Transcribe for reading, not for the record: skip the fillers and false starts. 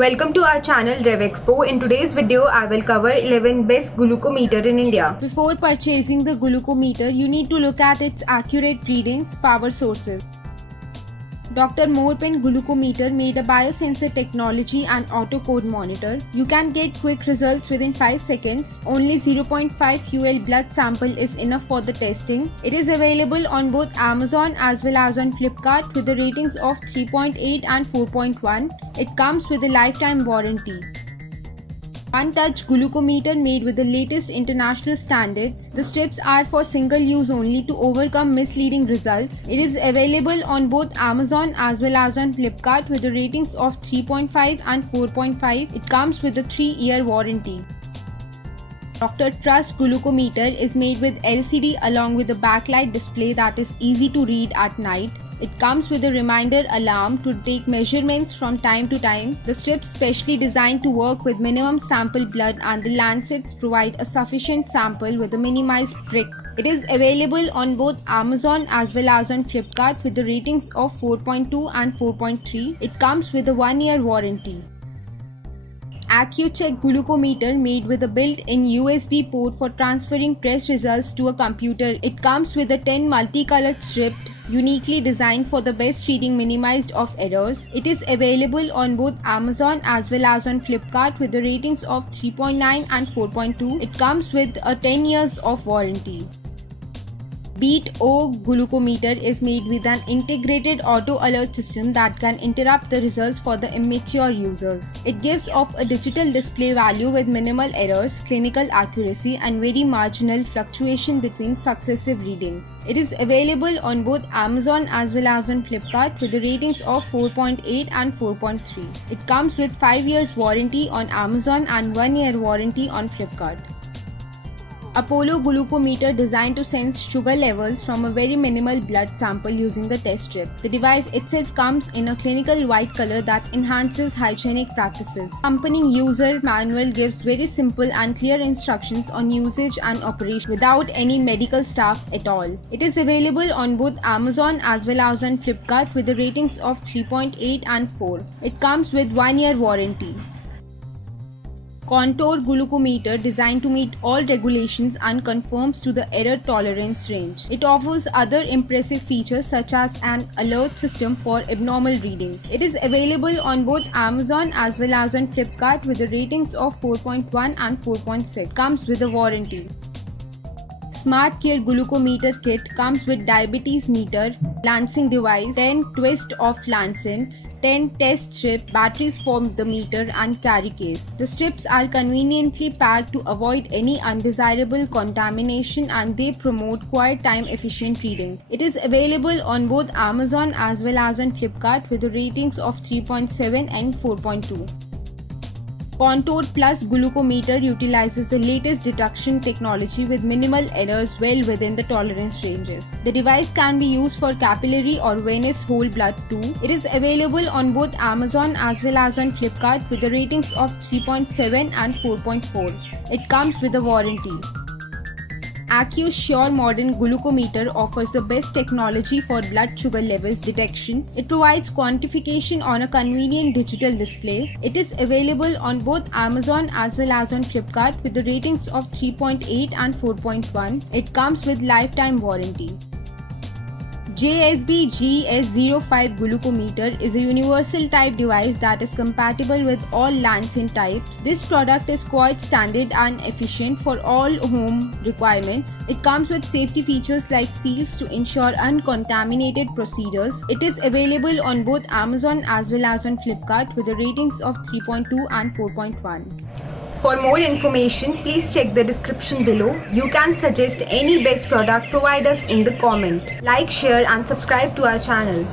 Welcome to our channel RevExpo. In today's video, I will cover 11 best glucometer in India. Before purchasing the glucometer, you need to look at its accurate readings, power sources. Dr. Morpen glucometer made a biosensor technology and auto code monitor. You can get quick results within 5 seconds. Only 0.5 UL blood sample is enough for the testing. It is available on both Amazon as well as on Flipkart with the ratings of 3.8 and 4.1. It comes with a lifetime warranty. One touch glucometer made with the latest international standards. The strips are for single use only to overcome misleading results. It is available on both Amazon as well as on Flipkart with the ratings of 3.5 and 4.5. It comes with a 3-year warranty. Dr. Trust glucometer is made with LCD along with a backlight display that is easy to read at night. It comes with a reminder alarm to take measurements from time to time. The strips specially designed to work with minimum sample blood and the lancets provide a sufficient sample with a minimized prick. It is available on both Amazon as well as on Flipkart with the ratings of 4.2 and 4.3. It comes with a 1-year warranty. Accu-Check glucometer made with a built-in USB port for transferring test results to a computer. It comes with a 10 multicolored strip uniquely designed for the best reading minimized of errors. It is available on both Amazon as well as on Flipkart with the ratings of 3.9 and 4.2. It comes with a 10 years of warranty. Beat-O glucometer is made with an integrated auto alert system that can interrupt the results for the immature users. It gives off a digital display value with minimal errors, clinical accuracy and very marginal fluctuation between successive readings. It is available on both Amazon as well as on Flipkart with the ratings of 4.8 and 4.3. It comes with 5 years warranty on Amazon and 1-year warranty on Flipkart. Apollo glucometer designed to sense sugar levels from a very minimal blood sample using the test strip. The device itself comes in a clinical white color that enhances hygienic practices. Accompanying user manual gives very simple and clear instructions on usage and operation without any medical staff at all. It is available on both Amazon as well as on Flipkart with the ratings of 3.8 and 4. It comes with 1-year warranty. Contour glucometer designed to meet all regulations and conforms to the error tolerance range. It offers other impressive features such as an alert system for abnormal readings. It is available on both Amazon as well as on Flipkart with the ratings of 4.1 and 4.6. Comes with a warranty. SmartCare glucometer kit comes with diabetes meter, lancing device, 10 twist of lancets, 10 test strip, batteries for the meter and carry case. The strips are conveniently packed to avoid any undesirable contamination and they promote quiet time efficient reading. It is available on both Amazon as well as on Flipkart with the ratings of 3.7 and 4.2. Contour Plus glucometer utilizes the latest detection technology with minimal errors well within the tolerance ranges. The device can be used for capillary or venous whole blood too. It is available on both Amazon as well as on Flipkart with the ratings of 3.7 and 4.4. It comes with a warranty. AccuSure modern glucometer offers the best technology for blood sugar levels detection. It provides quantification on a convenient digital display. It is available on both Amazon as well as on Flipkart with the ratings of 3.8 and 4.1. It comes with lifetime warranty. JSB GS05 glucometer is a universal type device that is compatible with all lancet types. This product is quite standard and efficient for all home requirements. It comes with safety features like seals to ensure uncontaminated procedures. It is available on both Amazon as well as on Flipkart with the ratings of 3.2 and 4.1. For more information, please check the description below. You can suggest any best product, provide us in the comment. Like, share and subscribe to our channel.